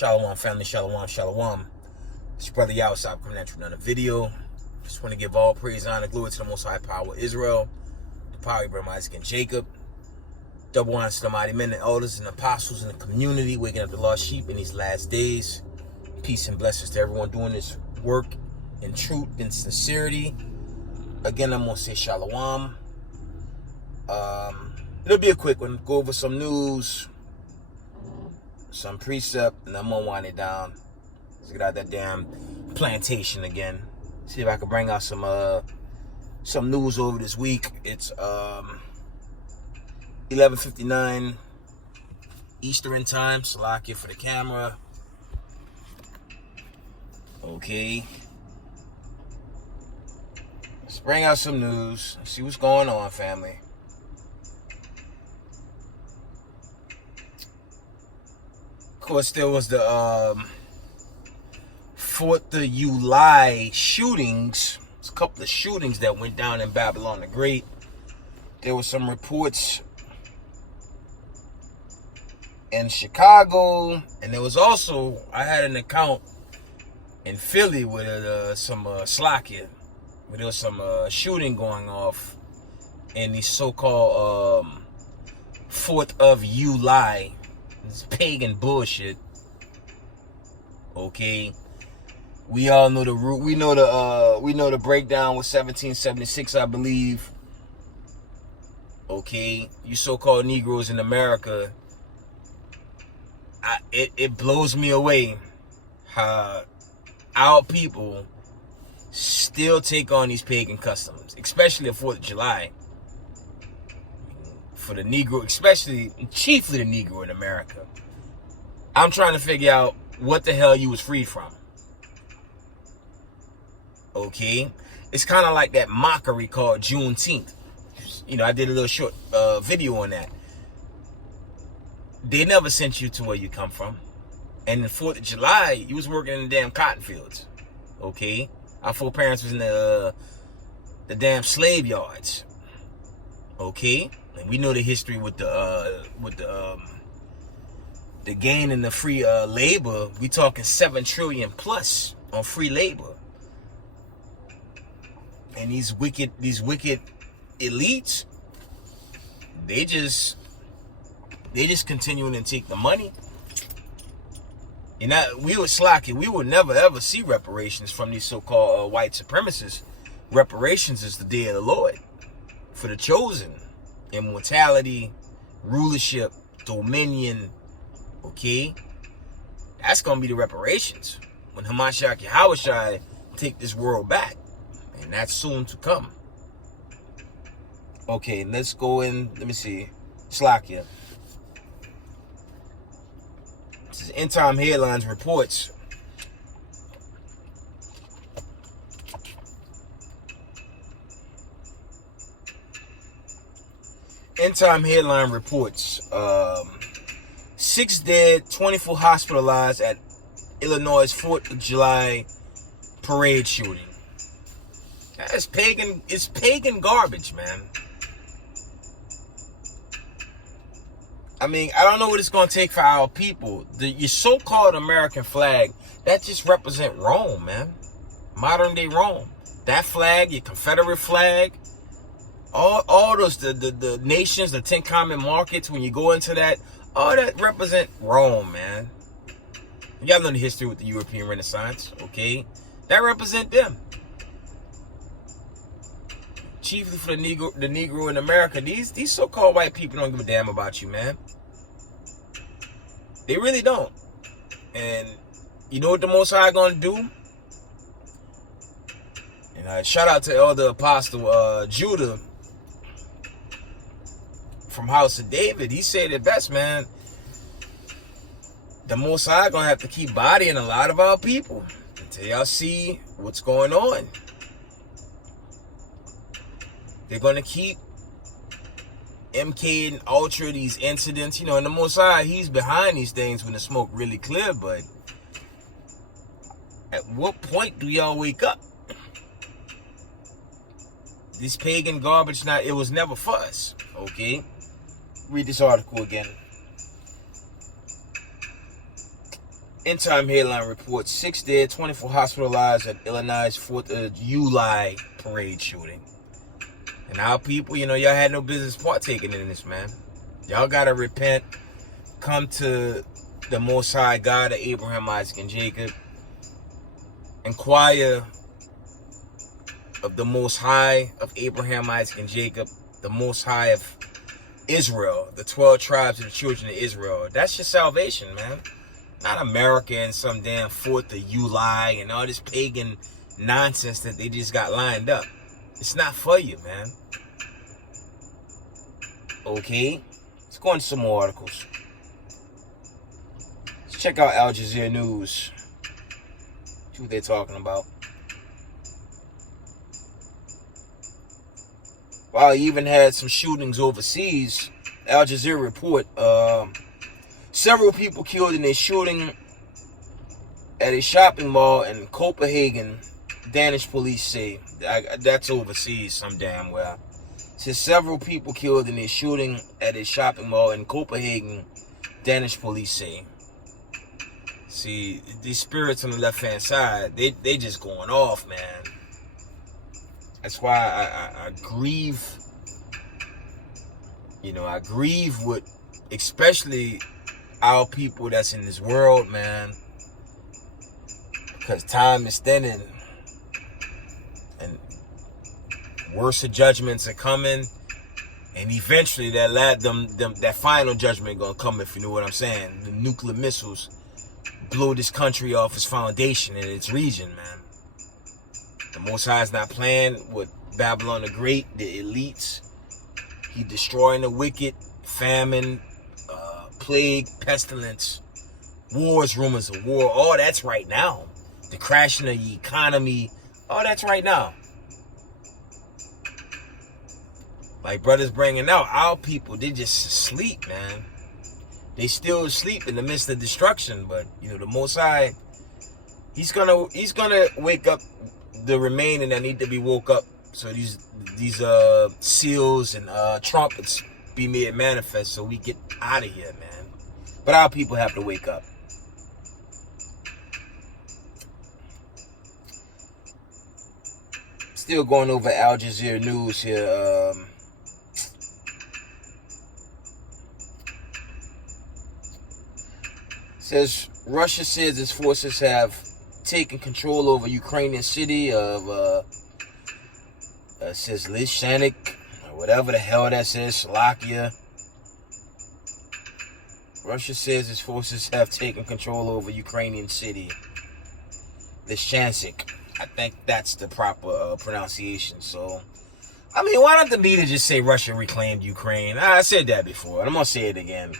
Shalom, family. Shalom, shalom. It's your brother Yawasab coming at you with another video. Just want to give all praise, honor, glory to the Most High Power, Israel, the power of Abraham, Isaac, and Jacob. Double honor to the mighty men and elders and apostles in the community, waking up the lost sheep in these last days. Peace and blessings to everyone doing this work in truth and sincerity. Again, I'm going to say shalom. It'll be a quick one. Go over some news, some precept, and I'm going to wind it down. Let's get out that damn plantation again. See if I can bring out some news over this week. It's 11:59 Eastern time. Salakia for the camera. Okay. Let's bring out some news. Let's see what's going on, family. Of course, there was the 4th of July shootings. There's a couple of shootings that went down in Babylon the Great. There were some reports in Chicago, and there was also, I had an account in Philly with some Slakia, where there was some shooting going off in the so-called 4th of July. It's pagan bullshit. Okay, we all know the root. We know the breakdown with 1776, I believe. Okay, you so-called Negroes in America. It blows me away how our people still take on these pagan customs, especially the 4th of July. For the Negro, chiefly the Negro in America. I'm trying to figure out what the hell you was freed from. Okay? It's kind of like that mockery called Juneteenth. You know, I did a little short video on that. They never sent you to where you come from. And the 4th of July, you was working in the damn cotton fields. Okay? Our foreparents was in the damn slave yards. Okay? And we know the history with the gain in the free labor. We talking 7 trillion plus on free labor. And these wicked elites, they just continuing to take the money. And we were slacking. We would never ever see reparations from these so-called white supremacists. Reparations is the day of the Lord for the chosen. Immortality, rulership, dominion. Okay, that's gonna be the reparations when Hamashiach Yahushua take this world back, and that's soon to come. Okay, let's go in. Let me see. Slakia. This is End Time Headlines reports. End Time Headline reports. 6 dead, 24 hospitalized at Illinois' 4th of July parade shooting. That's pagan. It's pagan garbage, man. I mean, I don't know what it's going to take for our people. Your so-called American flag, that just represent Rome, man. Modern day Rome. That flag, your Confederate flag, all those, the nations, the 10 common markets, when you go into that, all that represent Rome, man. Y'all know the history with the European Renaissance, okay? That represent them. Chiefly for the Negro in America. These so-called white people don't give a damn about you, man. They really don't. And you know what the Most High gonna do? And shout out to Elder Apostle Judah from House of David. He said it best, man. The Most High gonna have to keep bodying a lot of our people until y'all see what's going on. They're gonna keep MK and Ultra these incidents, you know, and the Most High, he's behind these things when the smoke really clear, but at what point do y'all wake up? This pagan garbage, it was never for us, okay? Read this article again. End time headline reports 6 dead, 24 hospitalized at Illinois' 4th of July parade shooting. And our people, y'all had no business partaking in this, man. Y'all gotta repent, come to the Most High God of Abraham, Isaac, and Jacob. Inquire of the Most High of Abraham, Isaac, and Jacob, the Most High of Israel, the 12 tribes of the children of Israel. That's your salvation, man. Not America and some damn 4th of July and all this pagan nonsense that they just got lined up. It's not for you, man. Okay? Let's go into some more articles. Let's check out Al Jazeera News. See what they're talking about. While he even had some shootings overseas, Al Jazeera report, several people killed in a shooting at a shopping mall in Copenhagen, Danish police say. That's overseas some damn well. Says several people killed in a shooting at a shopping mall in Copenhagen, Danish police say. See, these spirits on the left-hand side, they just going off, man. That's why I grieve. I grieve with especially our people that's in this world, man. Because time is thinning. And worse judgments are coming. And eventually that final judgment gonna come, if you know what I'm saying. The nuclear missiles blow this country off its foundation and its region, man. The Most High is not playing with Babylon the Great, the elites. He destroying the wicked, famine, plague, pestilence, wars, rumors of war. All that's right now. The crashing of the economy. All that's right now. Like brothers bringing out, our people, they just asleep, man. They still asleep in the midst of destruction. But, the Most High, he's gonna wake up the remaining that need to be woke up, so these seals and trumpets be made manifest, so we get out of here, man. But our people have to wake up. Still going over Al Jazeera News here. Says Russia says its forces have taken control over Ukrainian city of says Lishanik, or whatever the hell that says, Slovakia. Russia says its forces have taken control over Ukrainian city Lishanik. I think that's the proper pronunciation. So, why don't the media just say Russia reclaimed Ukraine? I said that before, and I'm gonna say it again.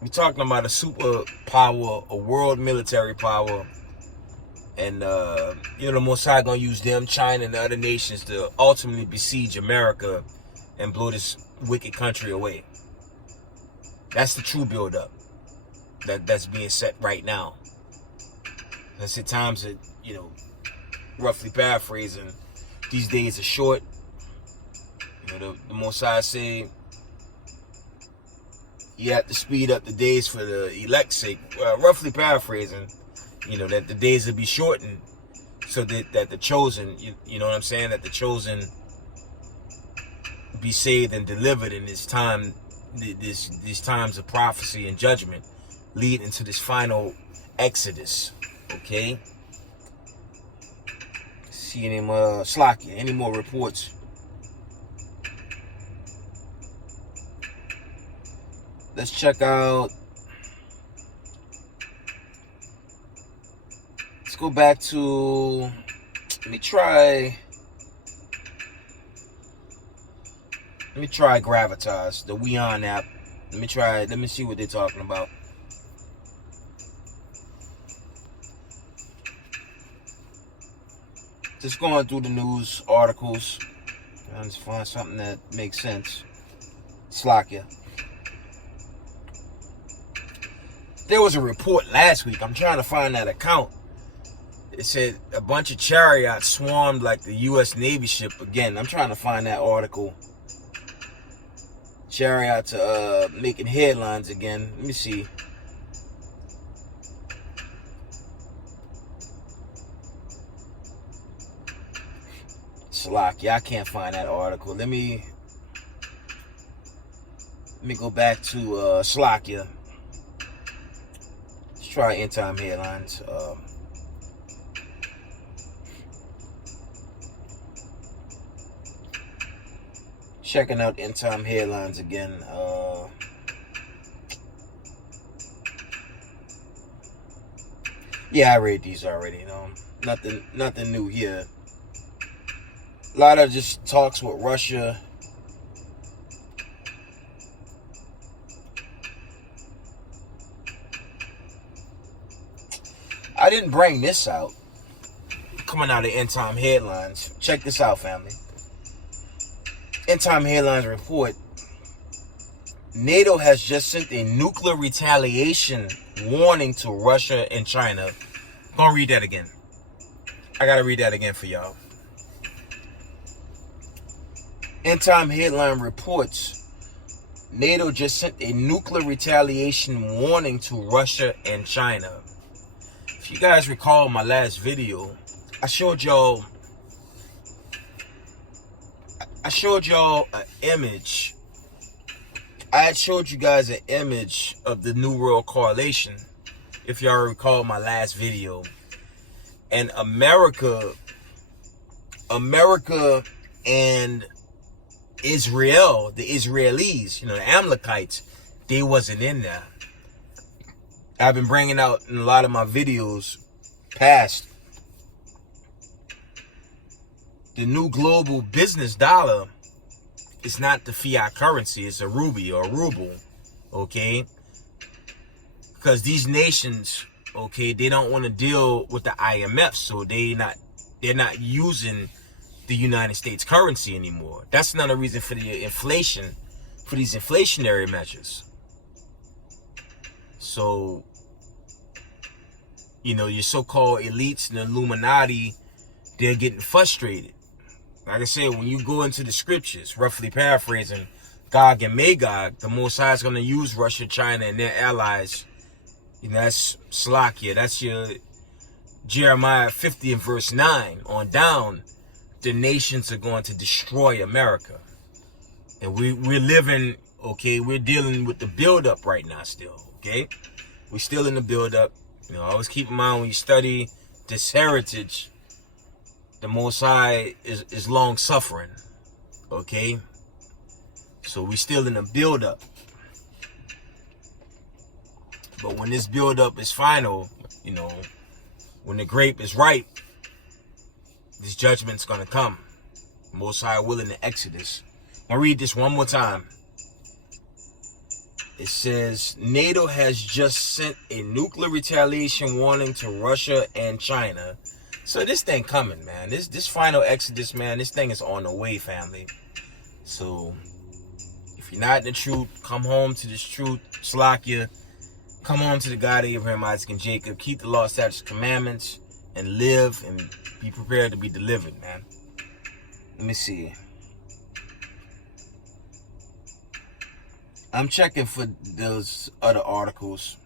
We're talking about a superpower, a world military power. And, the Most High gonna use them, China, and the other nations to ultimately besiege America and blow this wicked country away. That's the true build-up that's being set right now. I said times that, roughly paraphrasing, these days are short. The Most High say you have to speed up the days for the elect's sake. Roughly paraphrasing, that the days will be shortened so that the chosen, you know what I'm saying, that the chosen be saved and delivered in this time, these times of prophecy and judgment leading to this final exodus. Okay? See any more Slovakia, any more reports? Let's check out. Let's go back to. Let me try Gravitas, the WeOn app. Let me see what they're talking about. Just going through the news articles. Trying to find something that makes sense. Slovakia. There was a report last week. I'm trying to find that account. It said a bunch of chariots swarmed like the U.S. Navy ship again. I'm trying to find that article. Chariots making headlines again. Let me see. Slock. Yeah, I can't find that article. Let me go back to Slovakia. Let's try end time headlines. Checking out end time headlines again. Yeah, I read these already. You know, nothing new here. A lot of just talks with Russia. I didn't bring this out. Coming out of end time headlines. Check this out, family. End time headlines report NATO has just sent a nuclear retaliation warning to Russia and China. I'm gonna read that again. I gotta read that again for y'all. End time headline reports NATO just sent a nuclear retaliation warning to Russia and China. If you guys recall my last video, I showed y'all an image. I had showed you guys an image of the New World Coalition, if y'all recall my last video. And America and Israel, the Israelis, the Amalekites, they wasn't in there. I've been bringing out in a lot of my videos past, the new global business dollar is not the fiat currency, it's a ruby or a ruble, okay? Because these nations, okay, they don't want to deal with the IMF, so they're not using the United States currency anymore. That's another reason for the inflation, for these inflationary measures. So, your so-called elites and the Illuminati, they're getting frustrated. Like I said, when you go into the scriptures, roughly paraphrasing, Gog and Magog, the Most High is going to use Russia, China, and their allies. That's Slovakia. That's your Jeremiah 50 and verse 9 on down. The nations are going to destroy America. And we're living, okay, we're dealing with the build-up right now still, okay? We're still in the build-up. Always keep in mind when you study this heritage, the Most High is long-suffering, okay? So we're still in the build-up. But when this build-up is final, when the grape is ripe, this judgment's going to come. Most High willing the Exodus. I'll read this one more time. It says, NATO has just sent a nuclear retaliation warning to Russia and China. So this thing coming, man. This final Exodus, man, this thing is on the way, family. So if you're not in the truth, come home to this truth. Slovakia. Come home to the God of Abraham, Isaac, and Jacob. Keep the law, statutes, commandments, and live and be prepared to be delivered, man. Let me see. I'm checking for those other articles.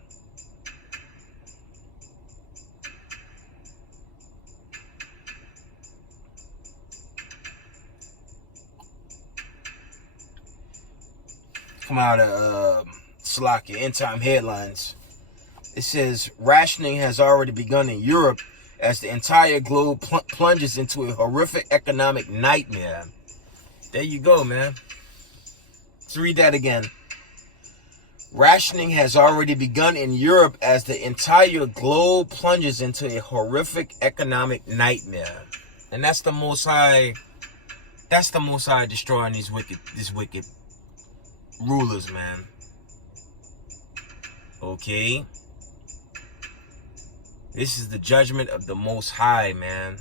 Come out of Slovakia, end time headlines. It says rationing has already begun in Europe as the entire globe plunges into a horrific economic nightmare. There you go, man. Let's read that again. Rationing has already begun in Europe as the entire globe plunges into a horrific economic nightmare. And that's the Most High. That's the Most High destroying these wicked rulers, man. Okay? This is the judgment of the Most High, man.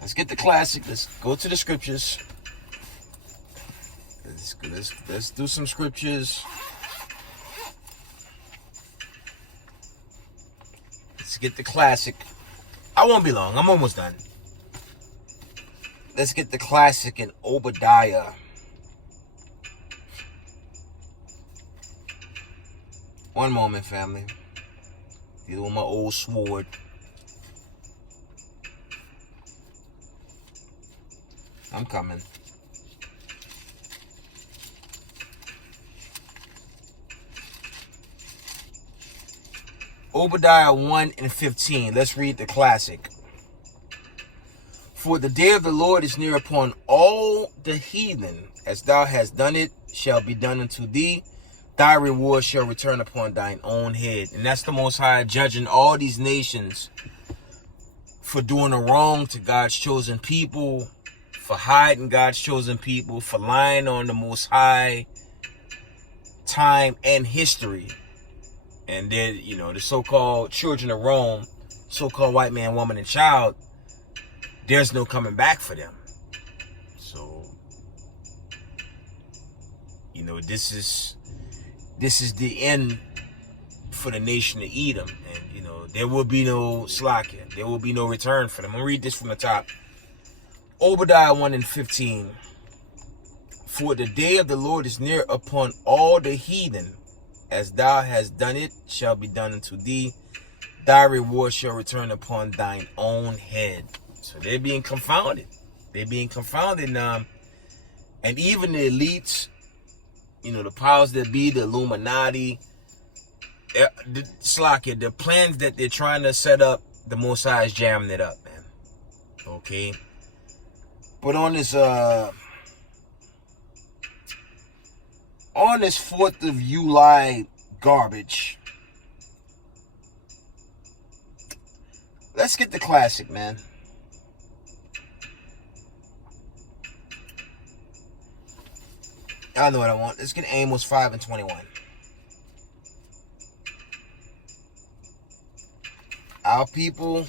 Let's get the classic. Let's go to the scriptures. Let's do some scriptures. Let's get the classic. I won't be long. I'm almost done. Let's get the classic in Obadiah. One moment, family. Dealing with my old sword. I'm coming. Obadiah 1:15. Let's read the classic. For the day of the Lord is near upon all the heathen. As thou hast done it, shall be done unto thee. Thy reward shall return upon thine own head. And that's the Most High judging all these nations for doing a wrong to God's chosen people, for hiding God's chosen people, for lying on the Most High time and history. And then, the so-called children of Rome, so-called white man, woman, and child, there's no coming back for them. So, this is the end for the nation of Edom. And, there will be no slakia. There will be no return for them. I'm going to read this from the top. Obadiah 1:15. For the day of the Lord is near upon all the heathen. As thou hast done it, shall be done unto thee. Thy reward shall return upon thine own head. So they're being confounded. They're being confounded now. And even the elites, the powers that be, the Illuminati, the plans that they're trying to set up, the Most High is jamming it up, man. Okay? But on this 4th of July garbage, let's get the classic, man. I know what I want. Let's get Amos 5:21. Our people,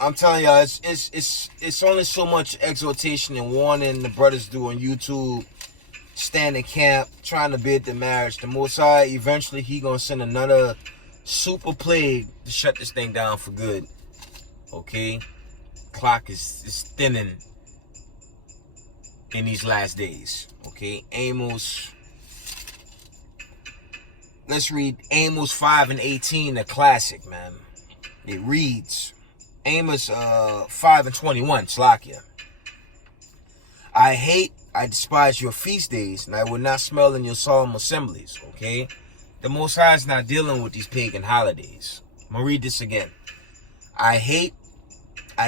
I'm telling y'all, it's only so much exhortation and warning the brothers do on YouTube, standing camp, trying to bid the marriage. The Most High, eventually, he gonna send another super plague to shut this thing down for good. Okay? Clock is thinning in these last days. Okay? Amos. Let's read Amos 5:18, the classic, man. It reads, Amos 5:21, Slakia. I despise your feast days, and I will not smell in your solemn assemblies. Okay? The Most High is not dealing with these pagan holidays. I'm going to read this again. I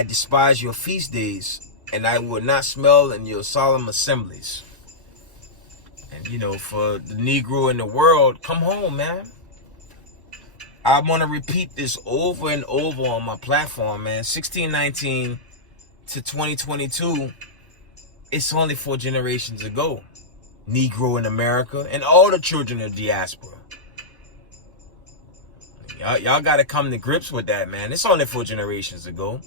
despise your feast days, and I will not smell in your solemn assemblies. And, for the Negro in the world, come home, man. I want to repeat this over and over on my platform, man. 1619 to 2022, it's only 4 generations ago. Negro in America and all the children of diaspora. Y'all got to come to grips with that, man. It's only 4 generations ago.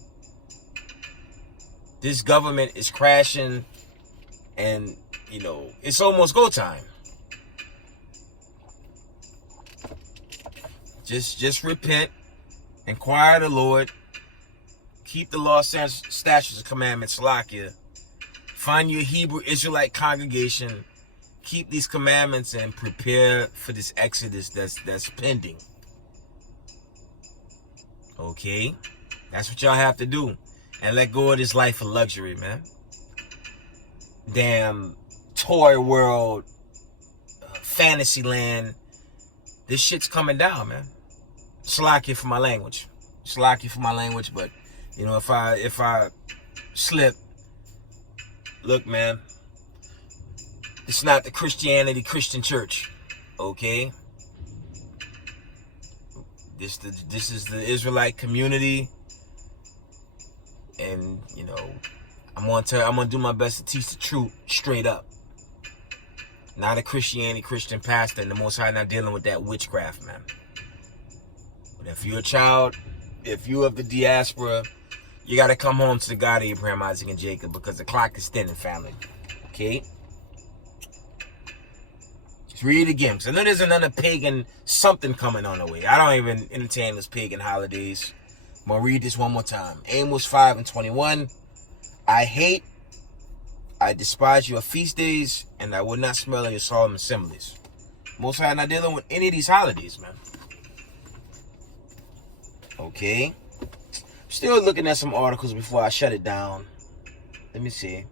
This government is crashing, and, it's almost go time. Just repent, inquire the Lord, keep the law, statutes, and commandments, Salakia. Find your Hebrew Israelite congregation, keep these commandments, and prepare for this exodus that's pending. Okay? That's what y'all have to do. And let go of this life of luxury, man. Damn toy world, fantasy land. This shit's coming down, man. Slack for my language. But if I slip, look, man, it's not the Christian church, okay? This is the Israelite community, and I'm gonna do my best to teach the truth straight up. Not a Christian pastor, and the Most High not dealing with that witchcraft, man. But if you're a child, if you of the diaspora, you got to come home to the God of Abraham, Isaac, and Jacob, because the clock is thinning, family. Okay? Just read it again, because I know there's another pagan something coming on the way. I don't even entertain those pagan holidays. I'm going to read this one more time. Amos 5:21. I despise your feast days, and I will not smell in your solemn assemblies. Most High not dealing with any of these holidays, man. Okay. Still looking at some articles before I shut it down. Let me see.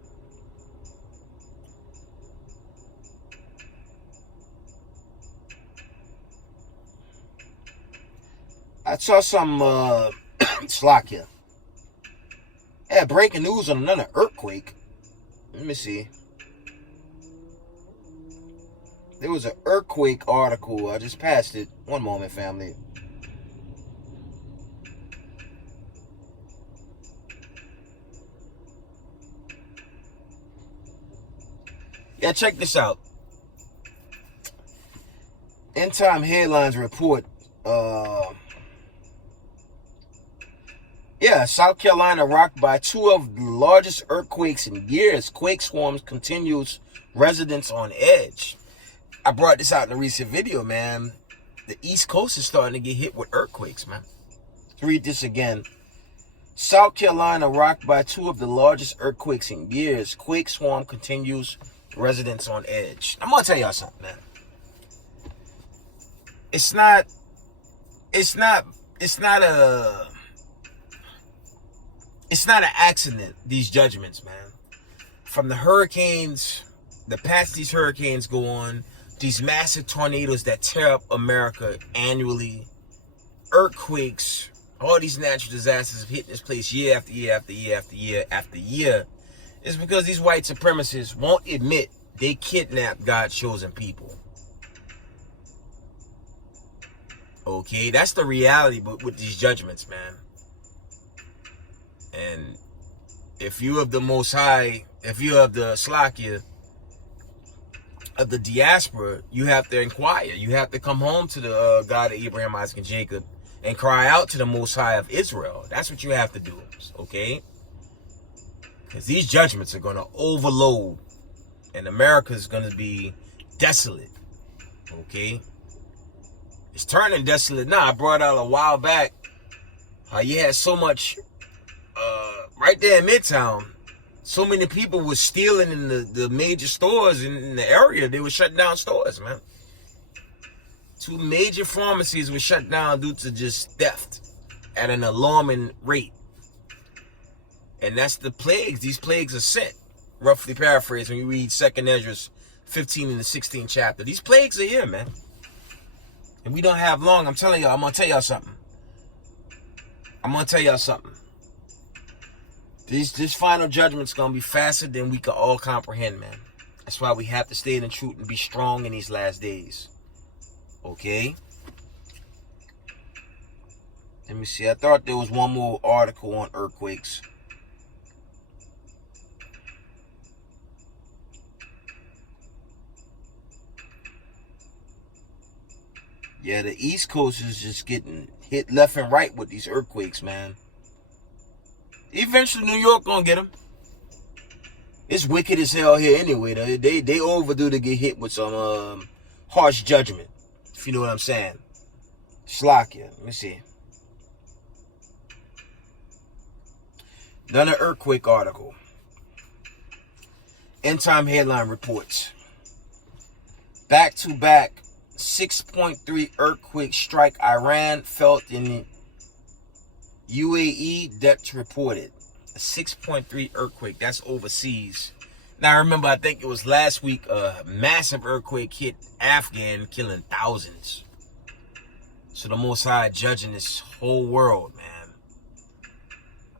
I saw some slack here. Yeah, breaking news on another earthquake. Let me see. There was an earthquake article. I just passed it. One moment, family. Yeah, check this out. End Time Headlines report. South Carolina rocked by two of the largest earthquakes in years. Quake swarms continues, residents on edge. I brought this out in a recent video, man. The East Coast is starting to get hit with earthquakes, man. Let's read this again. South Carolina rocked by two of the largest earthquakes in years. Quake swarm continues, residents on edge. I'm gonna tell y'all something, man. It's not an accident, these judgments, man. From the hurricanes, the paths these hurricanes go on, these massive tornadoes that tear up America annually, earthquakes, all these natural disasters hitting this place year after year after year after year after year, is because these white supremacists won't admit they kidnapped God's chosen people. Okay, that's the reality with these judgments, man. And if you of the Most High, if you of the Slakia, of the diaspora, you have to inquire. You have to come home to the God of Abraham, Isaac, and Jacob and cry out to the Most High of Israel. That's what you have to do, okay? Because these judgments are going to overload and America is going to be desolate, okay? It's turning desolate now. I brought out a while back how you had so much right there in Midtown. So many people were stealing in the major stores in the area. They were shutting down stores, man. 2 major pharmacies were shut down due to just theft at an alarming rate. And that's the plagues. These plagues are sent. Roughly paraphrased when you read 2nd Ezra 15 and the 16th chapter. These plagues are here, man. And we don't have long. I'm telling y'all, I'm going to tell y'all something. This final judgment's going to be faster than we can all comprehend, man. That's why we have to stay in the truth and be strong in these last days. Okay? Let me see. I thought there was one more article on earthquakes. Yeah, the East Coast is just getting hit left and right with these earthquakes, man. Eventually, New York gonna get them. It's wicked as hell here anyway. They overdue to get hit with some harsh judgment, if you know what I'm saying. Slakia. Let me see. Another earthquake article. End Time Headline reports. Back-to-back 6.3 earthquake strike Iran felt in UAE, depth reported. A 6.3 earthquake, that's overseas. Now remember, I think it was last week, a massive earthquake hit Afghan, killing thousands. So the Most High judging this whole world, man.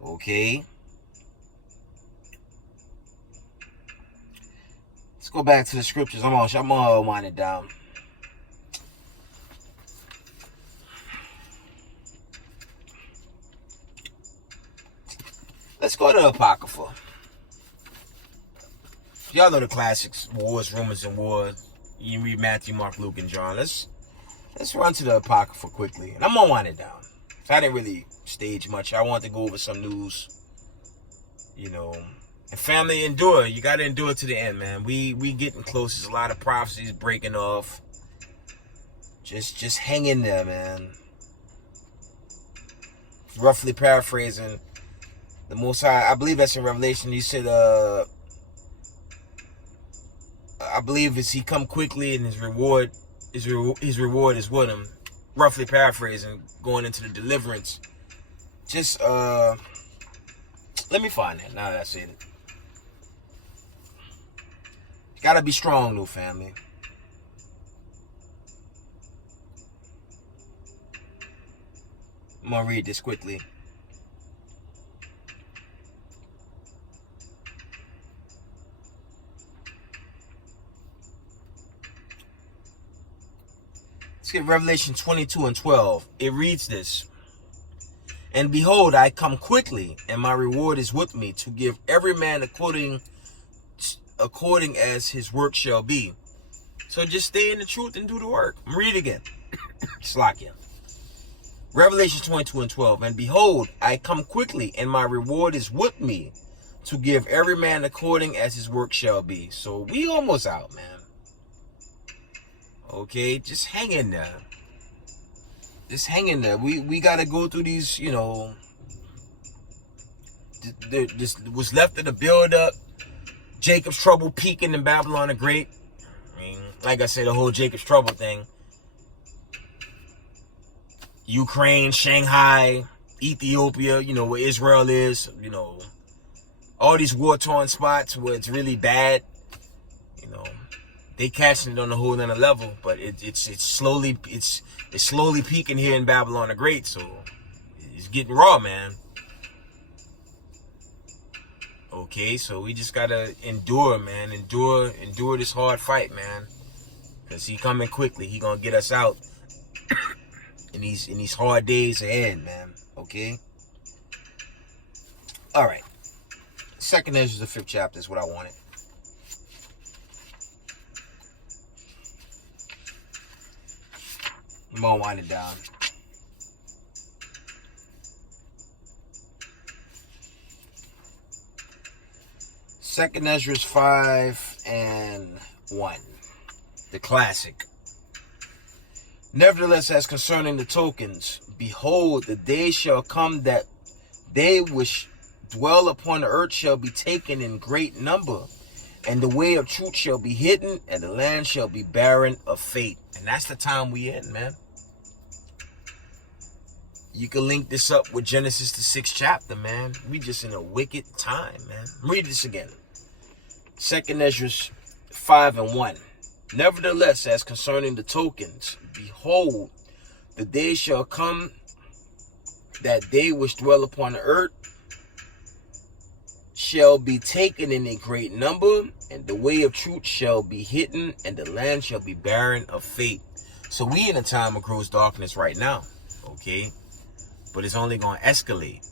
Okay. Let's go back to the scriptures. I'm gonna wind it down. Let's go to the Apocrypha. Y'all know the classics: Wars, Rumors, and Wars. You can read Matthew, Mark, Luke, and John. Let's run to the Apocrypha quickly, and I'm gonna wind it down. So I didn't really stage much. I wanted to go over some news, And family, endure. You gotta endure to the end, man. We getting close. There's a lot of prophecies breaking off. Just hang in there, man. Roughly paraphrasing, the Most High, I believe that's in Revelation. He said, I believe as he come quickly and his reward is with him. Roughly paraphrasing, going into the deliverance. Just let me find that. Now that I said it, gotta be strong, though, family. gonna read this quickly. Let's get Revelation 22:12. It reads this. And behold, I come quickly, and my reward is with me, to give every man according as his work shall be. So just stay in the truth and do the work. Read again. Slakia. Revelation 22:12. And behold, I come quickly, and my reward is with me, to give every man according as his work shall be. So we almost out, man. Okay, just hang in there. Just hang in there. We got to go through these, you know, this was left of the build-up. Jacob's trouble peaking in Babylon the Great. I mean, like I said, the whole Jacob's trouble thing. Ukraine, Shanghai, Ethiopia, you know, where Israel is, you know, all these war-torn spots where it's really bad, you know, they catching it on a whole nother level, but it's slowly peaking here in Babylon the Great, so it's getting raw, man. Okay, so we just gotta endure, man. Endure this hard fight, man. Cause he coming quickly. He gonna get us out in these hard days ahead, man. Okay. All right. Second Ezra, the 5th chapter is what I wanted. I'm gonna wind it down. Second Ezra 5:1, the classic. Nevertheless, as concerning the tokens, behold, the day shall come that they which dwell upon the earth shall be taken in great number, and the way of truth shall be hidden, and the land shall be barren of fate. And that's the time we in, man. You can link this up with Genesis, the 6th chapter, man. We just in a wicked time, man. Read this again. Second Ezra 5:1. Nevertheless, as concerning the tokens, behold, the day shall come that they which dwell upon the earth shall be taken in a great number, and the way of truth shall be hidden, and the land shall be barren of fate. So we in a time of gross darkness right now, okay? But it's only going to escalate.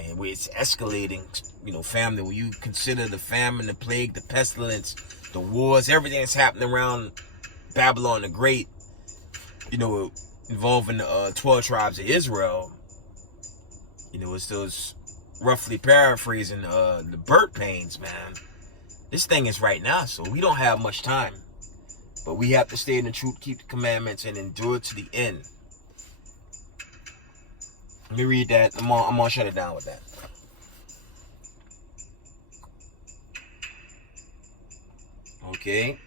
And where it's escalating, you know, family, when you consider the famine, the plague, the pestilence, the wars, everything that's happening around Babylon the Great, you know, involving the 12 tribes of Israel, you know, it's those, roughly paraphrasing, the birth pains, man. This thing is right now, so we don't have much time. But we have to stay in the truth, keep the commandments, and endure to the end. Let me read that. I'm gonna shut it down with that. Okay.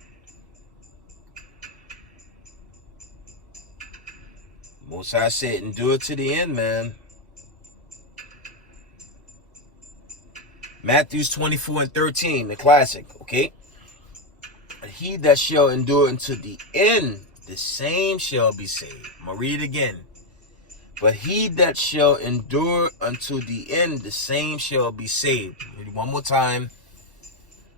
Most High said, endure to the end, man. Matthews 24:13, the classic, okay? But he that shall endure unto the end, the same shall be saved. I'm gonna read it again. But he that shall endure unto the end, the same shall be saved. Read it one more time.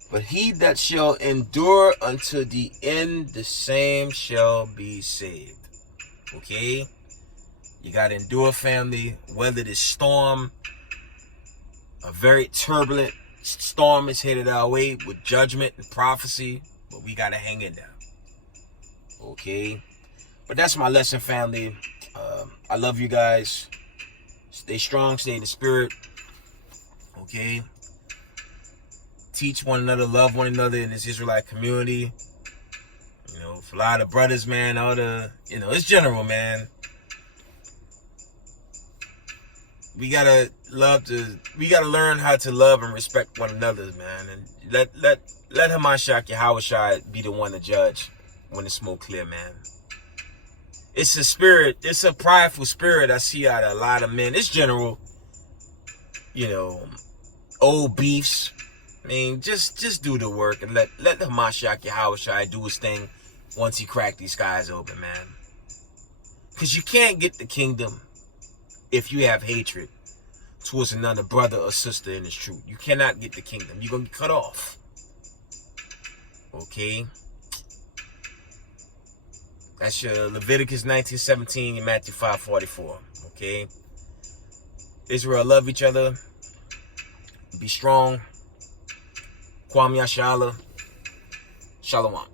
But he that shall endure unto the end, the same shall be saved. Okay? You got to endure, family. Weather this storm. A very turbulent storm is headed our way with judgment and prophecy. But we got to hang in there. Okay? But that's my lesson, family. I love you guys. Stay strong, stay in the spirit. Okay? Teach one another, love one another in this Israelite community. You know, for a lot of brothers, man, all the, you know, it's general, man. We gotta learn how to love and respect one another, man. And let Hamashiach Yahushua be the one to judge when the smoke clear, man. It's a spirit, it's a prideful spirit I see out of a lot of men. It's general, you know, old beefs. I mean, just do the work and let the Hamashiach Yahushua do his thing once he cracked these skies open, man. Because you can't get the kingdom if you have hatred towards another brother or sister in this truth. You cannot get the kingdom. You're going to get cut off. Okay? That's your Leviticus 19:17 and Matthew 5:44. Okay? Israel, love each other. Be strong. Kwam Yashala. Shalom.